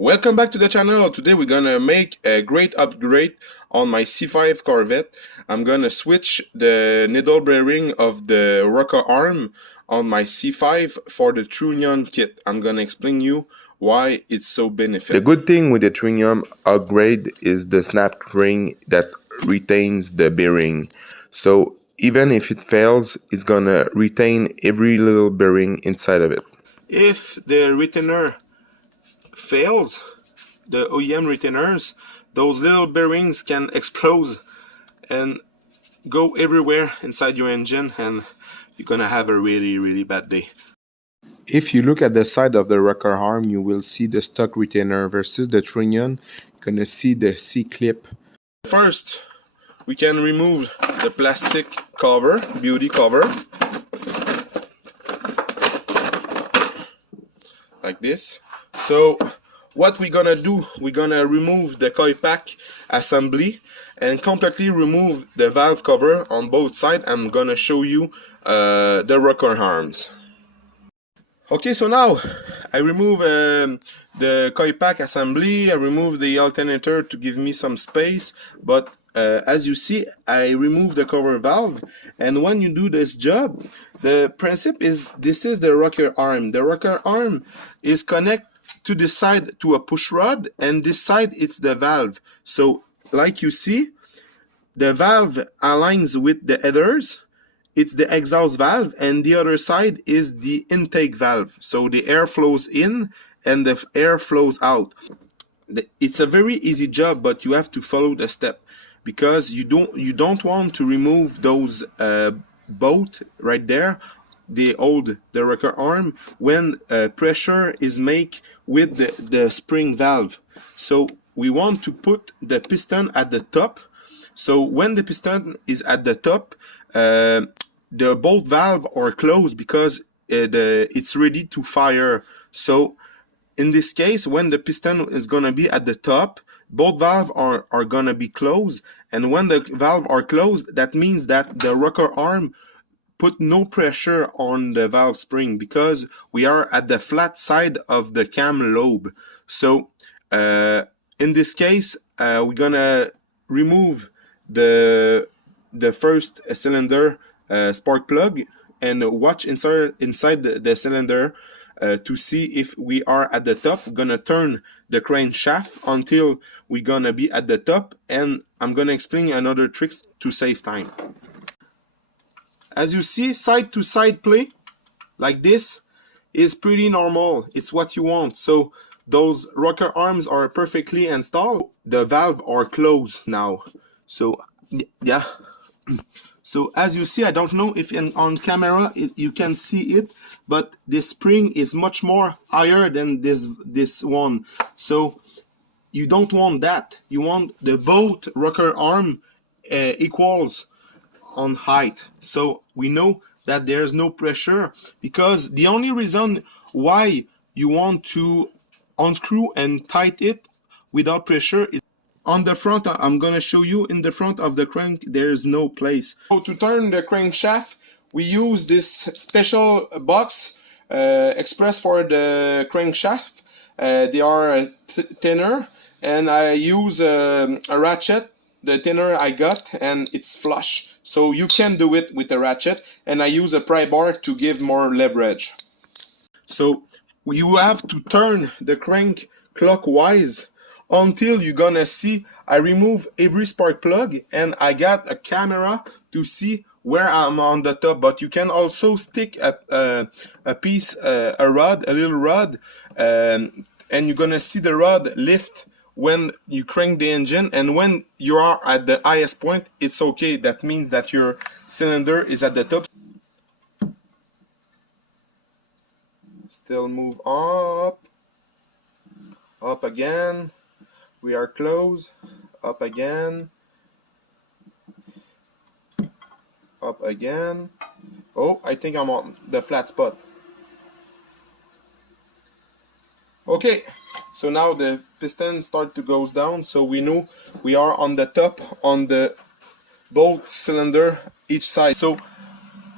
Welcome back to the channel. Today we're gonna make a great upgrade on my C5 Corvette. I'm gonna switch the needle bearing of the rocker arm on my C5 for the Trunnion kit. I'm gonna explain you why it's so beneficial. The good thing with the Trunnion upgrade is the snap ring that retains the bearing. So even if it fails, it's gonna retain every little bearing inside of it. If the retainer fails, the OEM retainers, those little bearings can explode and go everywhere inside your engine, and you're gonna have a really bad day. If you look at the side of the rocker arm, you will see the stock retainer versus the Trunnion. You're gonna see the C-clip. First, we can remove the plastic cover, beauty cover, like this. So what we're gonna do, we're gonna remove the coil pack assembly and completely remove the valve cover on both sides. I'm gonna show you the rocker arms. Okay, so now I remove the coil pack assembly. I remove the alternator to give me some space, but as you see, I remove the cover valve. And when you do this job, the principle is, this is the rocker arm. The rocker arm is connected to this side to a push rod, and this side it's the valve. So like you see, the valve aligns with the headers. It's the exhaust valve, and the other side is the intake valve. So the air flows in and the air flows out. It's a very easy job, but you have to follow the step, because you don't want to remove those both right there. They hold the rocker arm when pressure is made with the spring valve. So we want to put the piston at the top. So when the piston is at the top, the both valves are closed because it's ready to fire. So in this case, when the piston is gonna be at the top, both valves are gonna be closed. And when the valves are closed, that means that the rocker arm put no pressure on the valve spring, because we are at the flat side of the cam lobe. So in this case, we're gonna remove the first cylinder spark plug and watch inside the cylinder to see if we are at the top. We're gonna turn the crankshaft until we're gonna be at the top, and I'm gonna explain another tricks to save time. As you see, side to side play like this is pretty normal. It's what you want. So those rocker arms are perfectly installed. The valve are closed now. So yeah. So as you see, I don't know if on camera you can see it, but this spring is much more higher than this one. So you don't want that. You want the both rocker arm equals on height. So we know that there's no pressure, because the only reason why you want to unscrew and tighten it without pressure is on the front. I'm gonna show you in the front of the crank there's no place. So to turn the crankshaft, we use this special box express for the crankshaft. They are thinner, and I use a ratchet. The thinner I got, and it's flush, so you can do it with a ratchet, and I use a pry bar to give more leverage. So you have to turn the crank clockwise until you're gonna see I remove every spark plug, and I got a camera to see where I'm on the top. But you can also stick a piece, a rod, a little rod, and you're gonna see the rod lift when you crank the engine. And when you are at the highest point, it's okay. That means that your cylinder is at the top. Still move up again. We are close. Up again. Up again. Oh, I think I'm on the flat spot. Okay, so now the piston start to go down, so we know we are on the top on the both cylinder each side. So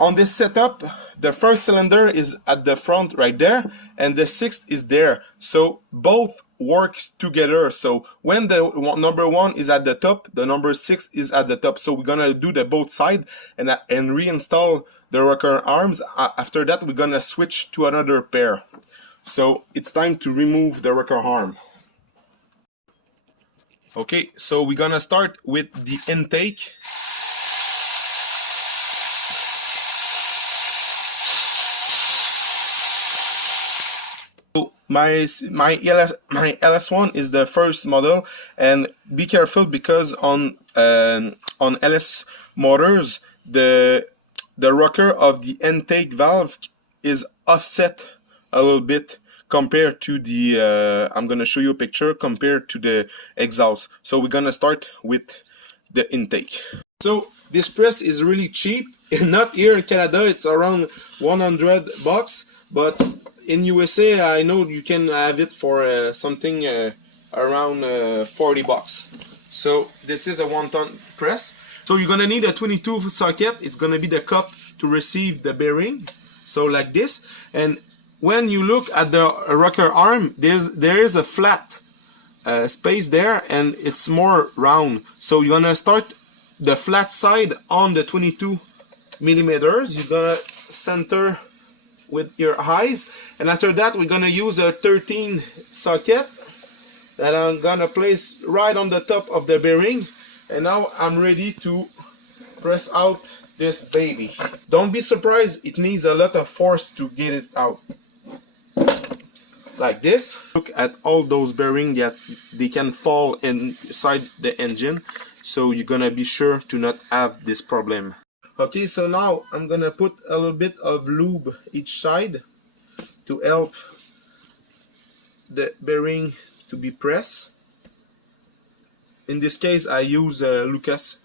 on this setup, the first cylinder is at the front right there, and the sixth is there. So both works together. So when the number 1 is at the top, the number 6 is at the top. So we're gonna do the both side and reinstall the rocker arms. After that, we're gonna switch to another pair. So it's time to remove the rocker arm. Okay, so we're gonna start with the intake. So my LS1 is the first model, and be careful because on LS motors the rocker of the intake valve is offset a little bit compared to the I'm gonna show you a picture compared to the exhaust. So we're gonna start with the intake. So this press is really cheap. Not here in Canada, it's around $100, but in USA I know you can have it for something around $40. So this is a 1-ton press. So you're gonna need a 22 socket. It's gonna be the cup to receive the bearing. So like this, and when you look at the rocker arm, there is a flat space there, and it's more round. So you're gonna start the flat side on the 22 millimeters. You're gonna center with your eyes, and after that we're gonna use a 13 socket that I'm gonna place right on the top of the bearing. And now I'm ready to press out this baby. Don't be surprised, it needs a lot of force to get it out. Like this. Look at all those bearings that they can fall inside the engine, so you're gonna be sure to not have this problem. Okay, so now I'm gonna put a little bit of lube each side to help the bearing to be pressed. In this case I use Lucas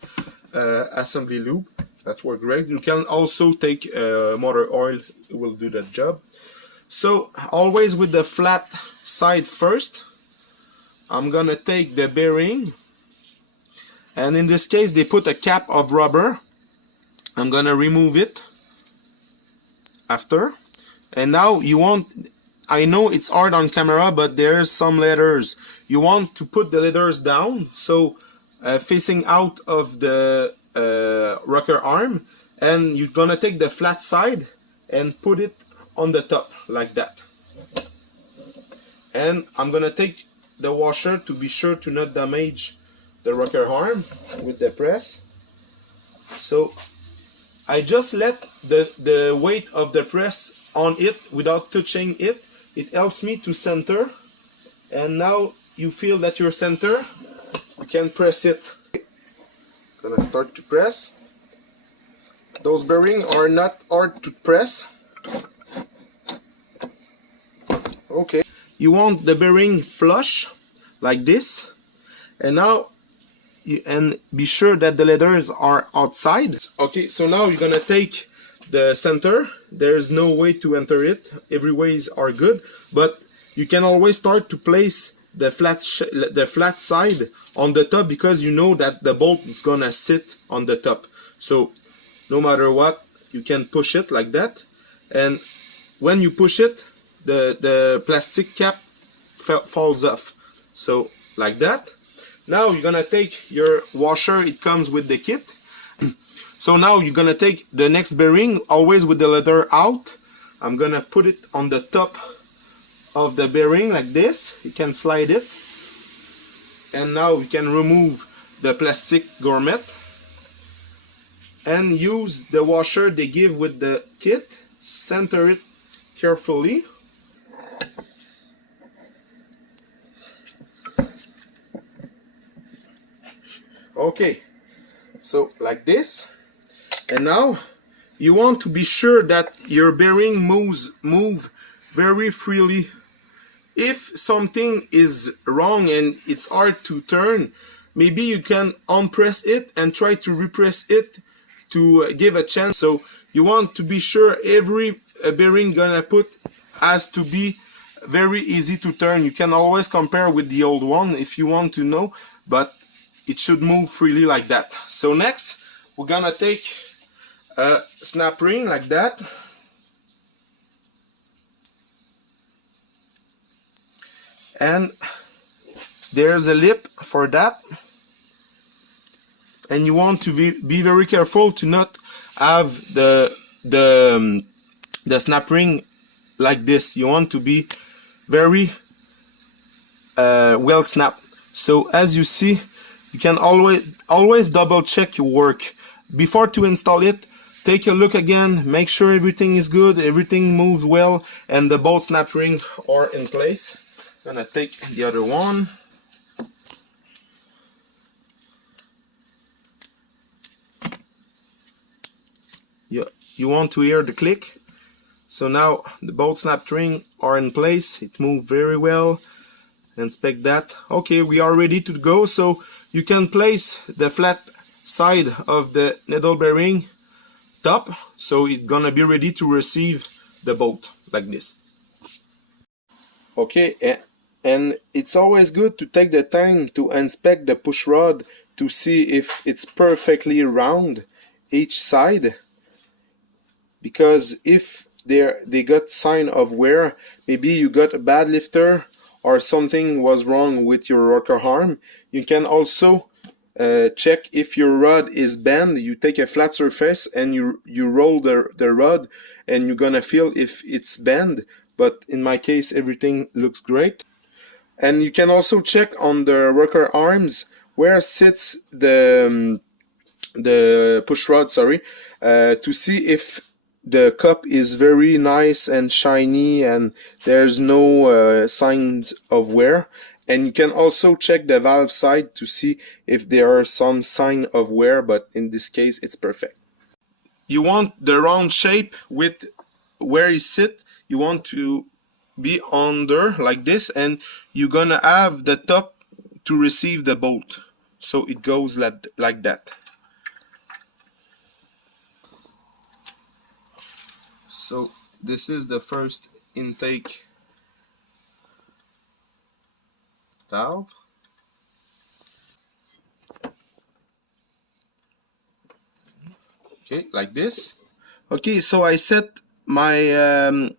assembly lube. That works great. You can also take motor oil, it will do that job. So always with the flat side first, I'm gonna take the bearing, and in this case they put a cap of rubber. I'm gonna remove it after, and now you want, I know it's hard on camera, but there's some letters. You want to put the letters down, so facing out of the rocker arm, and you're gonna take the flat side and put it on the top like that. And I'm gonna take the washer to be sure to not damage the rocker arm with the press. So I just let the weight of the press on it without touching it. It helps me to center, and now you feel that you're center, you can press it. Gonna start to press. Those bearings are not hard to press. Okay, you want the bearing flush like this, and now and be sure that the letters are outside. Okay, so now you're gonna take the center. There's no way to enter it, every ways are good, but you can always start to place the flat side on the top, because you know that the bolt is gonna sit on the top. So no matter what, you can push it like that, and when you push it, the plastic cap falls off. So like that. Now you're gonna take your washer, it comes with the kit. So now you're gonna take the next bearing, always with the leather out. I'm gonna put it on the top of the bearing like this. You can slide it, and now you can remove the plastic grommet and use the washer they give with the kit. Center it carefully. Okay, so like this. And now you want to be sure that your bearing move very freely. If something is wrong and it's hard to turn, maybe you can unpress it and try to repress it to give a chance. So you want to be sure every bearing gonna put has to be very easy to turn. You can always compare with the old one if you want to know, but it should move freely like that. So next we're gonna take a snap ring like that, and there's a lip for that, and you want to be very careful to not have the snap ring like this. You want to be very well snapped. So as you see, you can always double check your work before to install it. Take a look again, make sure everything is good, everything moves well, and the both snap rings are in place. I'm gonna take the other one. You want to hear the click. So now the both snap rings are in place. It moves very well. Inspect that. Okay, we are ready to go. So you can place the flat side of the needle bearing top, so it's gonna be ready to receive the bolt like this. Okay, and it's always good to take the time to inspect the push rod to see if it's perfectly round each side, because if they got sign of wear, maybe you got a bad lifter or something was wrong with your rocker arm. You can also check if your rod is bent. You take a flat surface and you roll the rod, and you're gonna feel if it's bent, but in my case everything looks great. And you can also check on the rocker arms where sits the push rod, sorry, to see if the cup is very nice and shiny and there's no signs of wear. And you can also check the valve side to see if there are some sign of wear, but in this case it's perfect. You want the round shape with where you sit. You want to be under like this, and you're gonna have the top to receive the bolt, so it goes like that. So this is the first intake valve. Okay, like this. Okay, so I set my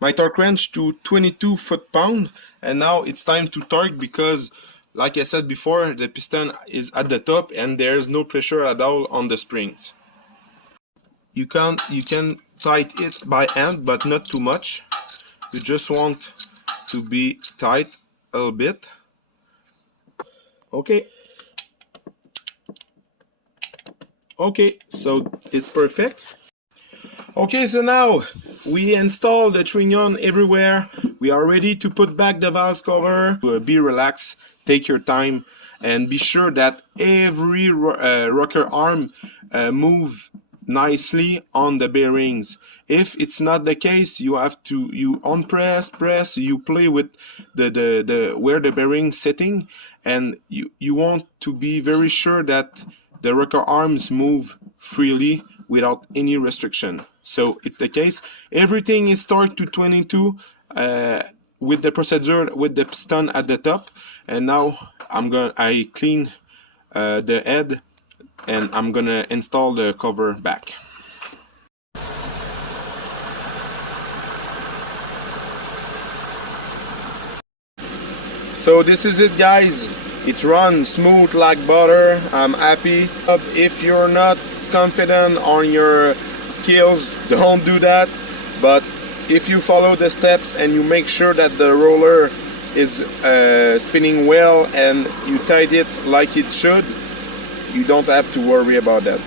my torque wrench to 22 foot-pound, and now it's time to torque, because like I said before, the piston is at the top and there's no pressure at all on the springs. You can tight it by hand, but not too much. You just want to be tight a little bit. Okay. Okay, so it's perfect. Okay, so now we install the Trunnion everywhere. We are ready to put back the valve cover. Be relaxed, take your time, and be sure that every rocker arm move nicely on the bearings. If it's not the case, you have to press, you play with the where the bearing setting, and you want to be very sure that the rocker arms move freely without any restriction. So it's the case. Everything is torqued to 22 with the procedure with the piston at the top. And now I clean the head, and I'm gonna install the cover back. So this is it, guys. It runs smooth like butter. I'm happy. If you're not confident on your skills, don't do that. But if you follow the steps and you make sure that the roller is spinning well and you tight it like it should, you don't have to worry about that.